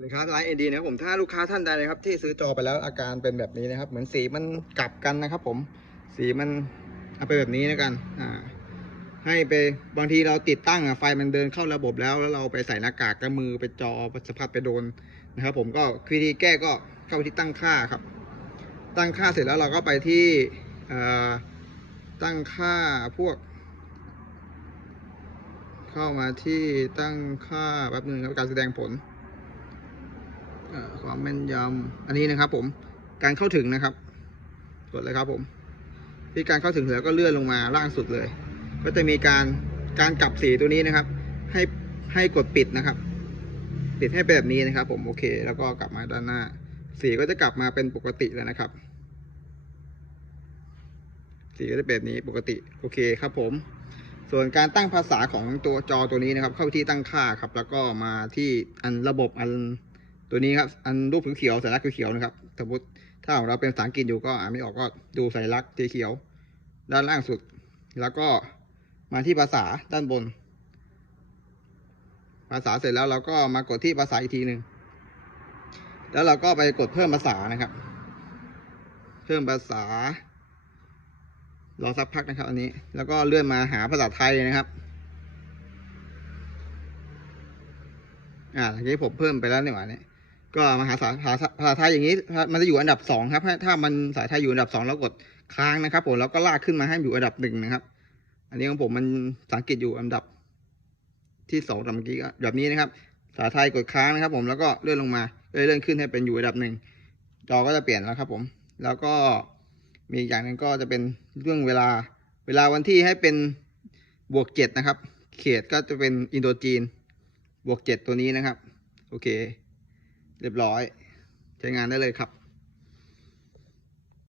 สวัสดีครับไลน์เอ็นดีนะครับผมถ้าลูกค้าท่านใดนะครับ ที่ซื้อจอไปแล้วอาการเป็นแบบนี้นะครับ เหมือนสีมันกลับกันนะครับ ผมสีมันเอาไปแบบนี้นะกันอ่าให้ไปบางทีเราติดตั้งอะไฟมันเดินเข้าระบบแล้ว แล้วเราไปใส่หน้ากากกับมือไปจอสะพัดไปโดนนะครับ ผมก็วิธีแก้ก็เข้าไปที่ตั้งค่าครับ ตั้งค่าเสร็จแล้วเราก็ไปที่ตั้งค่าพวก เข้ามาที่ตั้งค่าแป๊บนึงครับการแสดงผล ความแม่นยำอันนี้นะครับ ผมการเข้าถึงนะครับ กดเลยครับผม ที่การเข้าถึงเหลือก็เลื่อนลงมาล่างสุดเลย ก็จะมีการการกลับสีตัวนี้นะครับ ให้ให้กดปิดนะครับ ปิดให้เป็นแบบนี้นะครับ ผมโอเค แล้วก็กลับมาด้านหน้า สีก็จะกลับมาเป็นปกติแล้วนะครับ สีก็จะแบบนี้ปกติโอเคครับผมส่วนการตั้งภาษาของตัวจอตัวนี้นะครับ เข้าที่ตั้งค่าครับ แล้วก็มาที่อันระบบอัน ตัวนี้ครับ อันรูปเขียวสัญลักษณ์เขียวนะครับ สมมติถ้าของเราเป็นภาษาอังกฤษอยู่ก็อ่านไม่ออกก็ดูสัญลักษณ์สีเขียว ด้านล่างสุด แล้วก็มาที่ภาษาด้านบน ภาษาเสร็จแล้วเราก็มากดที่ภาษาอีกทีหนึ่งแล้วเราก็ไปกดเพิ่มภาษานะครับ เพิ่มภาษารอสักพักนะครับ อันนี้ แล้วก็เลื่อนมาหาภาษาไทยนะครับ อ่าทีนี้ผมเพิ่มไปแล้วในหว่าเนี่ย ก็มาหาภาษาภาษาภาษาไทยอย่างนี้ มันจะอยู่อันดับสองครับ ถ้ามันภาษาไทยอยู่อันดับสองแล้วกดค้างนะครับ ผมแล้วก็ลากขึ้นมาให้อยู่อันดับหนึ่งนะครับ อันนี้ของผมมันภาษาอังเกฤษอยู่อันดับที่สองแต่เมื่อกี้ก็แบบนี้นะครับภาษาไทยกดค้างนะครับ ผมแล้วก็เลื่อนลงมาเลื่อนขึ้นให้เป็นอยู่อันดับหนึ่งจอก็จะเปลี่ยนแล้วครับ ผม แล้วก็มีอีกอย่างหนึ่งก็จะเป็นเรื่องเวลา เวลาวันที่ให้เป็นบวกเจ็ดนะครับ เขตก็จะเป็นอินโดจีน บวกเจ็ดตัวนี้นะครับ โอเค เรียบร้อย ใช้งานได้เลยครับ